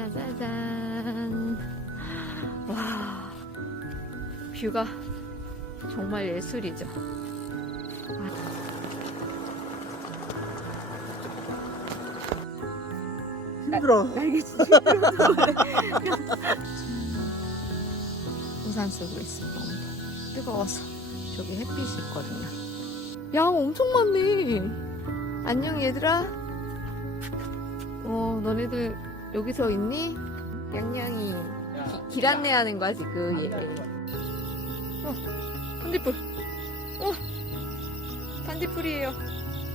짜자잔. 와, 뷰가 정말 예술이죠. 힘들어. 우산 쓰고 있어. 너무 뜨거워서. 저기 햇빛이 있거든요. 양 엄청 많네. 안녕 얘들아. 어, 너네들 여기서 있니? 양양이 기- 길 안내 하는 거야 지금 얘. 어, 반딧불. 어, 반딧불이에요.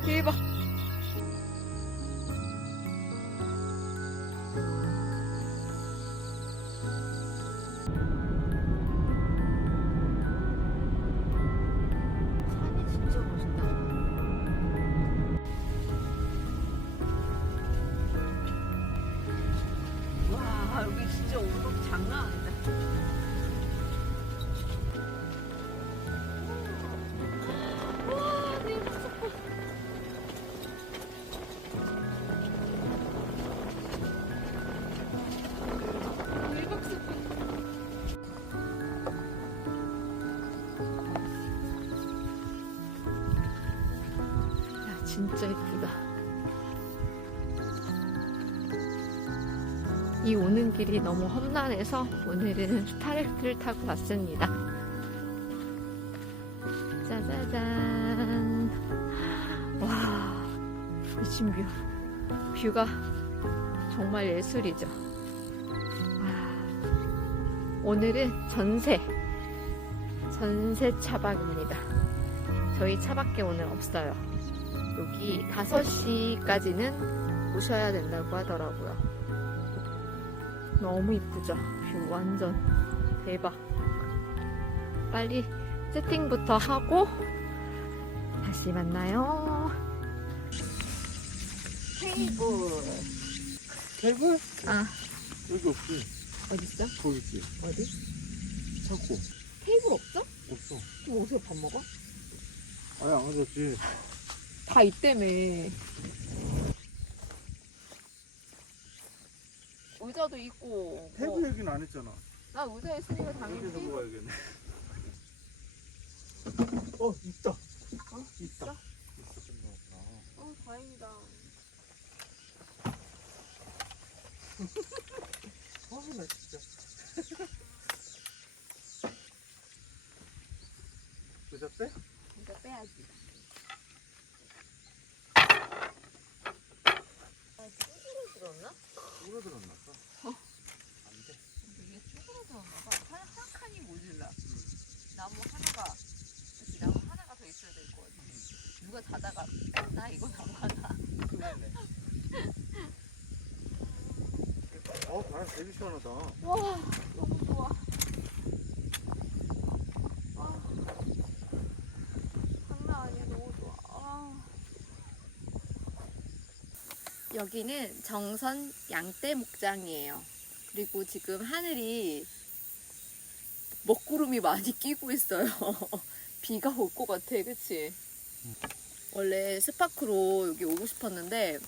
대박. 진짜 예쁘다. 이 오는 길이 너무 험난해서 오늘은 스타렉트를 타고 왔습니다. 짜자잔. 와, 미친 뷰. 뷰가 정말 예술이죠. 와, 오늘은 전세. 전세 차박입니다. 저희 차밖에 오늘 없어요. 여기 5시까지는 오셔야 된다고 하더라고요. 너무 이쁘죠? 뷰 완전 대박. 빨리 세팅부터 하고 다시 만나요. 테이블. 테이블? 아, 여기 없지. 어딨어? 거기 있지. 어디? 찾고. 테이블 없어? 없어. 그럼 어디서 밥 먹어? 아예 안 가졌지. 다 있다며. 의자도 있고. 테이블 얘기는 안 했잖아. 나 의자 있으니까 당연히 여기서 테이블. 먹어야겠네. 어, 있다. 어? 있다. 있어? 어, 다행이다. 아, 나 진짜. 의자 빼? 이거 빼야지. 아, 쭈그러 들었나? 울어 들었나 봐. 어. 안 돼. 이게 쭈그러 들었나 봐. 한, 한 칸이 모질라. 나무 하나가, 여기 나무 하나가 더 있어야 될 것 같아. 누가 자다가 뺐나? 이거 나무 하나. 그러네. 되게 시원하다. 와, 너무 좋아. 아, 장난 아니야, 너무 좋아. 아. 여기는 정선 양떼 목장이에요. 그리고 지금 하늘이 먹구름이 많이 끼고 있어요. 비가 올 것 같아, 그치? 원래 스파크로 여기 오고 싶었는데,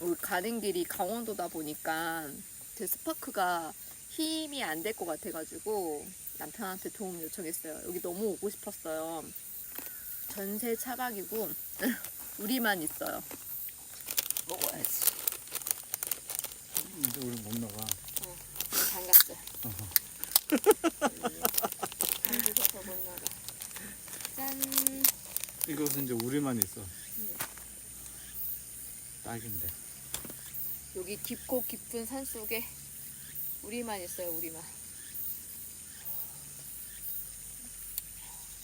여기 가는 길이 강원도다 보니까 제 스파크가 힘이 안 될 것 같아가지고 남편한테 도움 요청했어요. 여기 너무 오고 싶었어요. 전세 차박이고 우리만 있어요. 먹어야지. 이제 우리 못 나가. 장갑들. 앉으셔서 못 나가. 짠. 이것은 이제 우리만 있어. 딱인데. 여기 깊고 깊은 산 속에 우리만 있어요. 우리만.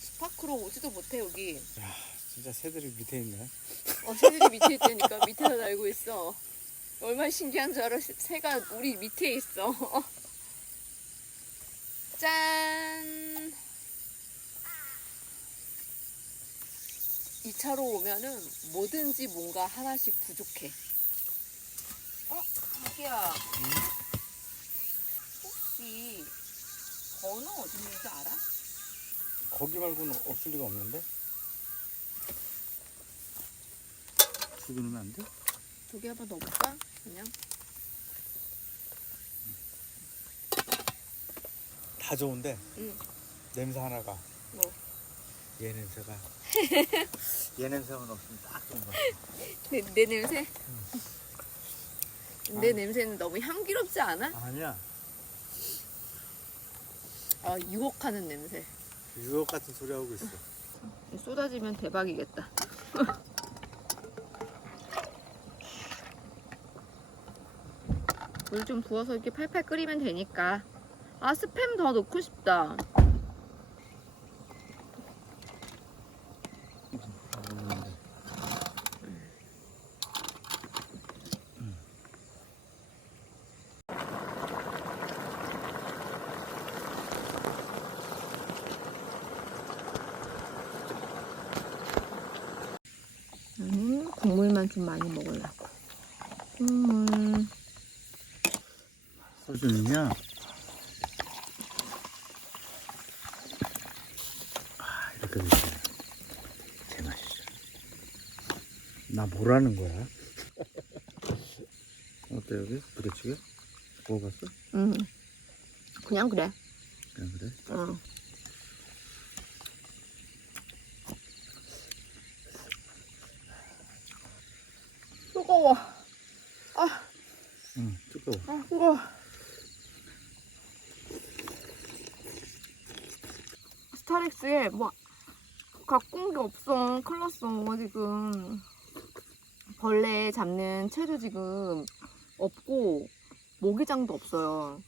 스파크로 오지도 못해 여기. 야, 진짜 새들이 밑에 있네. 어, 새들이 밑에 있다니까 밑에서 날고 있어. 얼마나 신기한 줄 알아? 새- 새가 우리 밑에 있어. 짠! 이 차로 오면은 뭐든지 뭔가 하나씩 부족해. 어? 자기야. 혹시 번호 어디 있는지 알아? 거기 말고는 없을 리가 없는데? 두개 넣으면 안 돼? 두 개 한번 넣어볼까? 그냥. 다 좋은데 응. 냄새 하나가 뭐? 얘 냄새가 얘 냄새만 없으면 딱 좋은 거야. 내, 내 냄새? 내 냄새는 너무 향기롭지 않아? 아니야 아 유혹하는 냄새. 유혹 같은 소리 하고 있어. 쏟아지면 대박이겠다. 물 좀 부어서 이렇게 팔팔 끓이면 되니까. 아 스팸 더 넣고 싶다. 좀 많이 먹으려고. 국물. 소주는요. 아 이렇게 드시네. 제맛이죠. 나 뭐라는 거야? 어때 여기 부대찌개? 먹어봤어? 음. 그냥 그래. 그냥 그래? 어. 뜨거워. 아, 응 뜨거워. 아, 뜨거워. 스타렉스에 뭐 갖고 온 게 없어. 큰일 났어, 지금. 벌레 잡는 채도 지금 없고, 모기장도 없어요.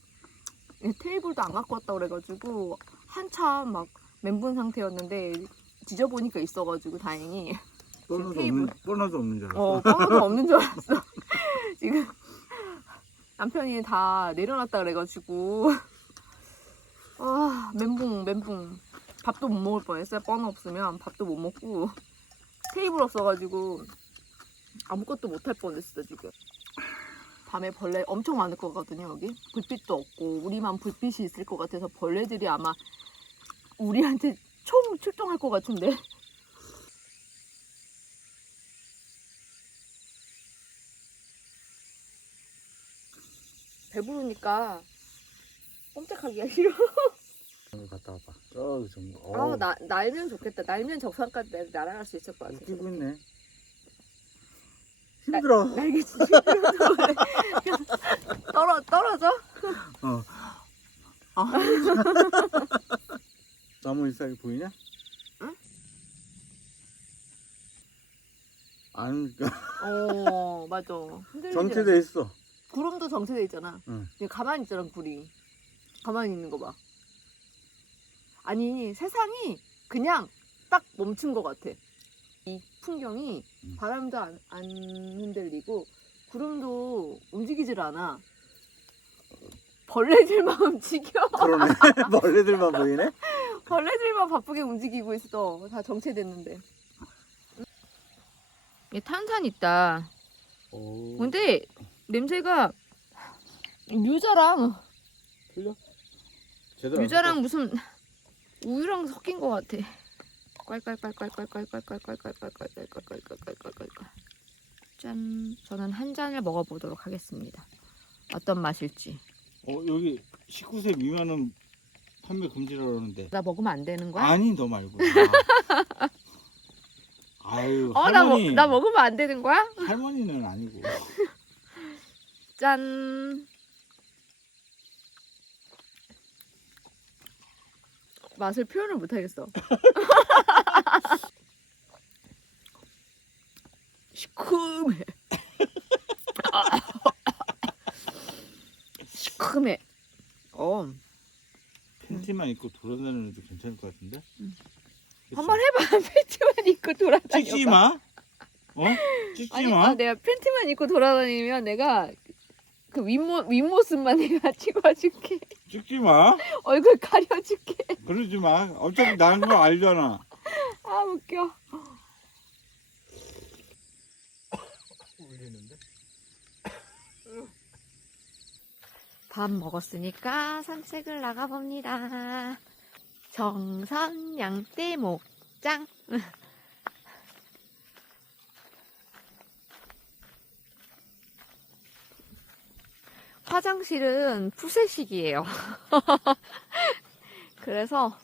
이 테이블도 안 갖고 왔다 그래가지고, 한참 막 멘붕 상태였는데, 뒤져보니까 있어가지고 다행히. 테이블. 없는 버너도 없는 줄 알았어. 어, 번호도 없는 줄 알았어. 지금 남편이 다 내려놨다 그래가지고 아 멘붕 멘붕 밥도 못 먹을 뻔했어요. 번호 없으면 밥도 못 먹고 테이블 없어가지고 아무것도 못 할 뻔했어 지금. 밤에 벌레 엄청 많을 거거든요 여기 불빛도 없고 우리만 불빛이 있을 것 같아서 벌레들이 아마 우리한테 총 출동할 것 같은데 배부르니까 꼼짝하기가 싫어. 여기 갔다 와봐. 저기 좀. 아, 나, 날면 좋겠다. 날면 적산까지 날아갈 수 있을 것 같아. 웃기고 있네. 힘들어. 날개 힘들어서 그래. 떨어, 떨어져? 어. 아. 나무 잎사귀 보이냐? 응? 안, 어, 맞아. 흔들리지 않아. 정체돼 있어. 구름도 정체돼 있잖아. 응. 가만히 있잖아, 굴이. 가만히 있는 거 봐. 아니, 세상이 그냥 딱 멈춘 것 같아. 이 풍경이 음. 바람도 안, 안 흔들리고 구름도 움직이질 않아. 벌레들만 움직여. 그러네. 벌레들만 보이네? 벌레들만 바쁘게 움직이고 있어. 다 정체됐는데. 얘 탄산 있다. 오. 근데 냄새가 유자랑 틀려? 제대로 안 유자랑 무슨 우유랑 섞인 것 같아. 껄껄껄껄껄껄껄껄껄껄껄껄껄껄껄껄껄껄. 짠. 저는 한 잔을 먹어보도록 하겠습니다. 어떤 맛일지. 어, 여기 19세 미만은 판매 금지라고 그러는데. 나 먹으면 안 되는 거야? 아니, 너 말고. 아. 아유, 어, 나, 먹, 할머니. 나 먹으면 안 되는 거야? 할머니는 아니고. 짠. 맛을 표현을 못 하겠어. 시큼해. 시큼해. 어, 팬티만 입고 돌아다니는 애도 괜찮을 것 같은데? 음. 그치? 한번 해봐. 팬티만 입고 돌아다녀. 찍지 마. 어? 찍지 아니, 마. 아, 내가 팬티만 입고 돌아다니면 내가 그 윗모, 윗모습만 내가 찍어줄게. 찍지 마. 얼굴 가려줄게. 그러지 마. 어차피 나는 거 알잖아. 아, 웃겨. 울리는데? 밥 먹었으니까 산책을 나가봅니다. 정선 양떼 목장. 화장실은 푸세식이에요. 그래서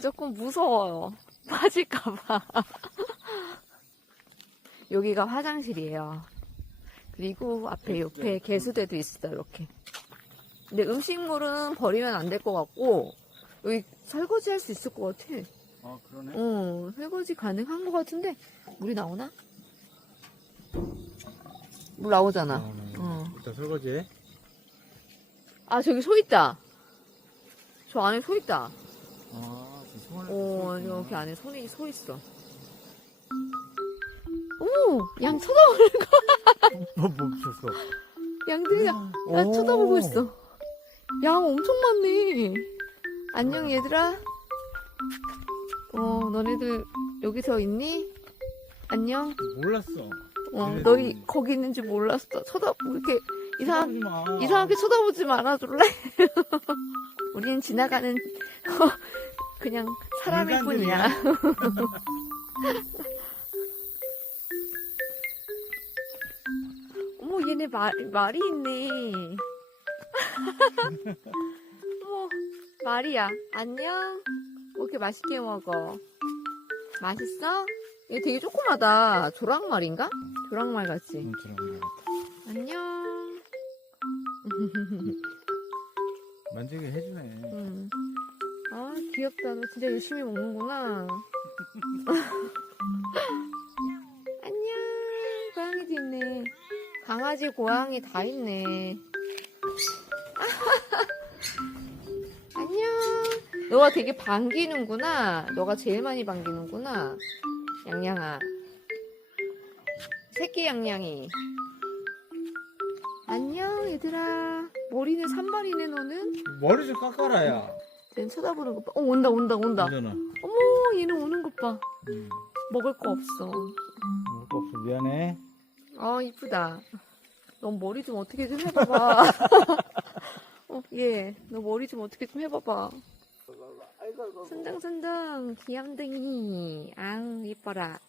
조금 무서워요. 빠질까봐. 여기가 화장실이에요. 그리고 앞에 옆에 개수대도 있어요, 이렇게. 근데 음식물은 버리면 안 될 것 같고, 여기 설거지 할 수 있을 것 같아. 아 그러네. 어, 설거지 가능한 것 같은데, 물이 나오나? 물 나오잖아. 어. 일단 설거지해. 아, 저기 소 있다. 저 안에 소 있다. 아 지금 손을. 어, 여기 안에 손이 소 있어. 어머, 양 쳐다보는 거. 뭐 멈췄어. 양들이 나, 나 오. 쳐다보고 있어. 양 엄청 많네. 안녕 얘들아. 어, 너네들 여기서 있니? 안녕. 몰랐어. 어. 너희 거기 있는지 몰랐어. 쳐다 이렇게 이상. 이상하게 쳐다보지 말아줄래? 우리는 지나가는 그냥 사람일. 뿐이야. 어머 얘네 말 말이 있네. 어머 말이야. 안녕. 뭐 이렇게 맛있게 먹어. 맛있어? 얘 되게 조그마다. 조랑말인가? 조랑말 같지. 응, 것 같아. 안녕. 만지게 해주네. 음. 아, 귀엽다. 너 진짜 열심히 먹는구나. 안녕. 고양이도 있네. 강아지, 고양이 다 있네. 안녕. 너가 되게 반기는구나. 너가 제일 많이 반기는구나. 양양아. 새끼 양양이. 안녕, 얘들아. 머리는 산발이네, 너는? 머리 좀 깎아라 야. 쟤는 쳐다보는 것 봐. 어, 온다, 온다, 온다. 오잖아. 어머, 얘는 오는 것 봐. 응. 먹을 거 없어. 먹을 거 없어. 미안해. 아, 이쁘다. 너 머리 좀 어떻게 좀 해봐봐. 어, 얘, 너 머리 좀 어떻게 좀 해봐봐. 순둥순둥, 귀염둥이. 앙, 이뻐라.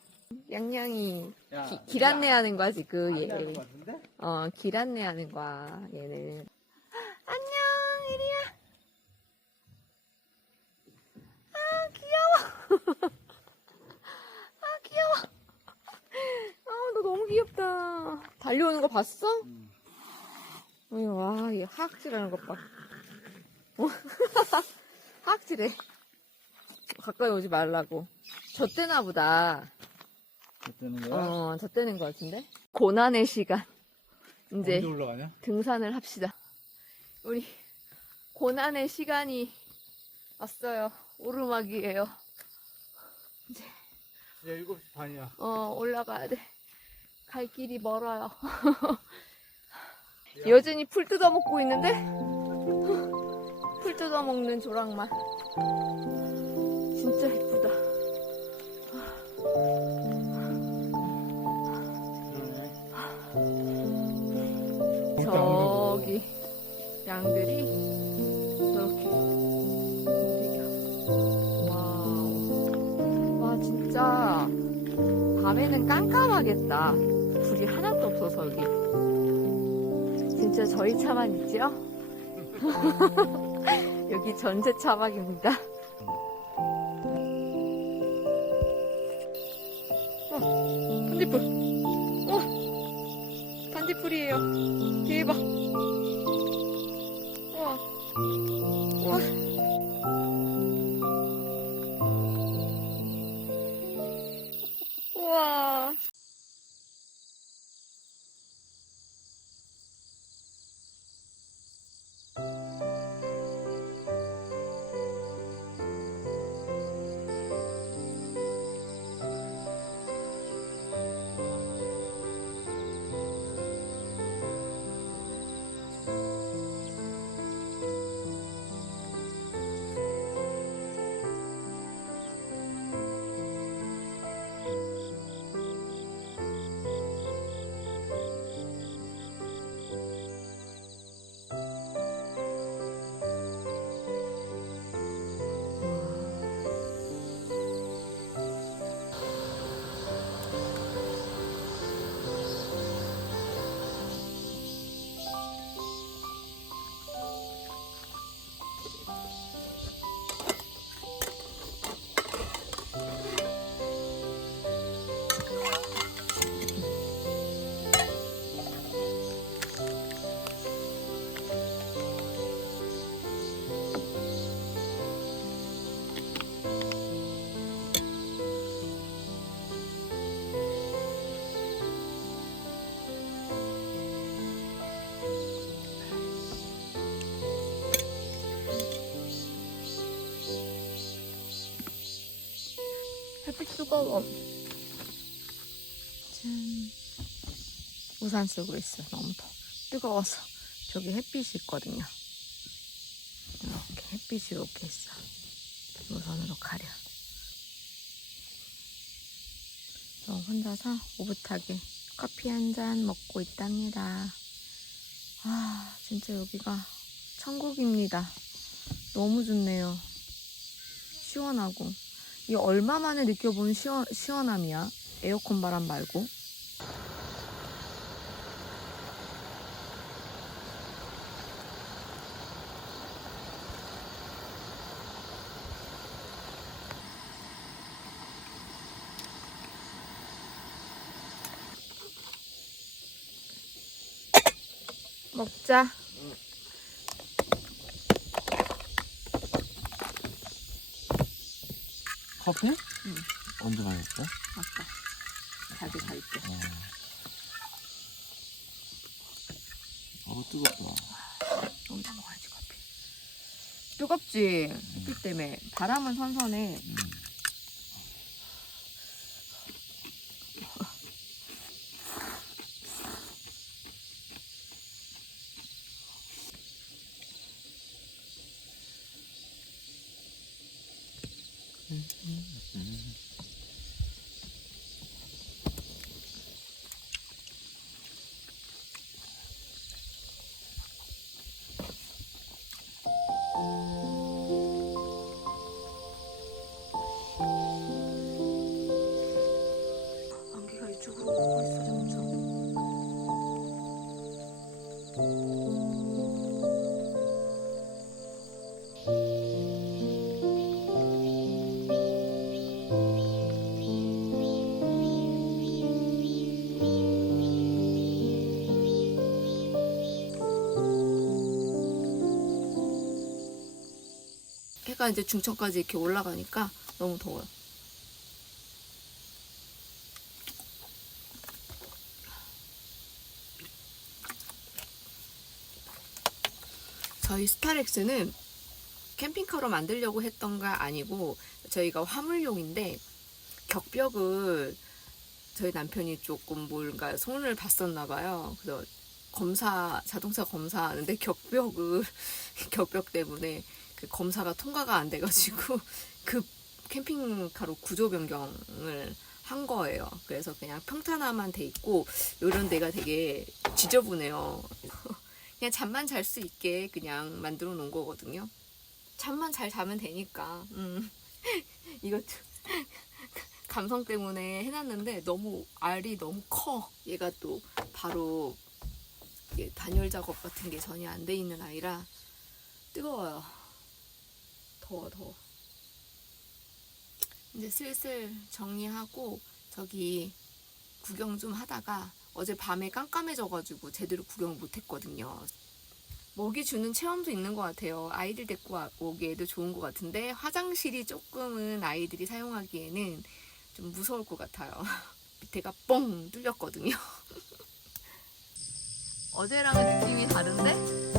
양양이. 야, 기, 길 안내 하는 거야, 지금, 얘. 어, 길 안내 하는 거야, 얘는. 안녕, 이리야. 아, 귀여워. 아, 귀여워. 아, 너 너무 귀엽다. 달려오는 거 봤어? 응. 어이, 와, 얘 하악질하는 것 봐. 어? 하악질해. 가까이 오지 말라고. 젖대나 보다. 어때는 거야? 어, 젖대는 거 같은데? 고난의 시간. 이제 언제 올라가냐? 등산을 합시다. 우리 고난의 시간이 왔어요. 오르막이에요. 이제 7시 반이야. 어, 올라가야 돼. 갈 길이 멀어요. 여전히 풀 뜯어먹고 있는데? 풀 뜯어먹는 조랑말. 진짜 예쁘다. 양들이 저렇게 움직여. 와우. 와 진짜 밤에는 깜깜하겠다. 불이 하나도 없어서 여기. 진짜 저희 차만 있죠? 여기 전체 차박입니다. 어, 반딧불. 어, 반딧불이에요. 대박. 뜨거워. 짠. 우산 쓰고 있어. 너무 더 뜨거워서. 저기 햇빛이 있거든요. 이렇게 햇빛이 이렇게 있어. 우산으로 가려. 저 혼자서 오붓하게 커피 한 잔 먹고 있답니다. 아, 진짜 여기가 천국입니다. 너무 좋네요. 시원하고. 이게 얼마 만에 느껴본 시원, 시원함이야. 에어컨 바람 말고. 먹자. 커피? 응. 언제 마셨어? 아까 자기 잘 때. 어. 어, 뜨겁다. 혼자 먹어야지 커피. 뜨겁지? 햇빛 때문에. 바람은 선선해. 음. 해가 이제 중천까지 이렇게 올라가니까 너무 더워요. 저희 스타렉스는 캠핑카로 만들려고 했던 가 아니고 저희가 화물용인데 격벽을 저희 남편이 조금 뭔가 손을 봤었나 봐요. 그래서 검사 자동차 검사하는데 격벽을 격벽 때문에 그 검사가 통과가 안 돼가지고 그 캠핑카로 구조 변경을 한 거예요. 그래서 그냥 평탄화만 돼 있고 이런 데가 되게 지저분해요. 그냥 잠만 잘 수 있게 그냥 만들어 놓은 거거든요. 잠만 잘 자면 되니까. 음. 이것도 감성 때문에 해놨는데 너무 알이 너무 커. 얘가 또 바로 단열 작업 같은 게 전혀 안 돼 있는 아이라 뜨거워요. 더워 더워. 이제 슬슬 정리하고 저기 구경 좀 하다가 어제 밤에 깜깜해져가지고 제대로 구경 못했거든요. 먹이 주는 체험도 있는 것 같아요. 아이들 데리고 와- 오기에도 좋은 것 같은데 화장실이 조금은 아이들이 사용하기에는 좀 무서울 것 같아요. 밑에가 뻥 뚫렸거든요. 어제랑은 느낌이 다른데?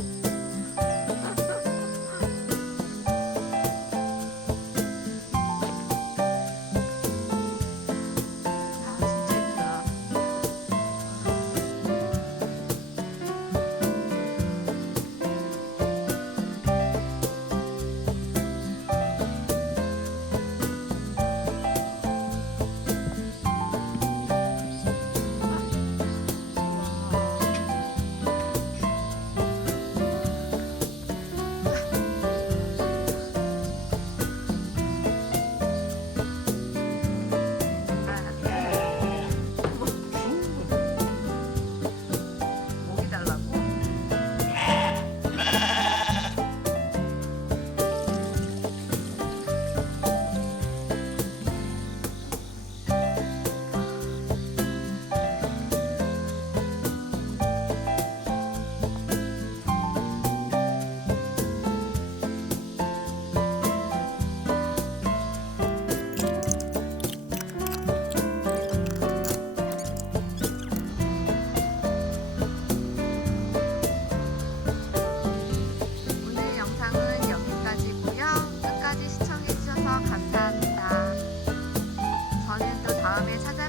마음에 찾아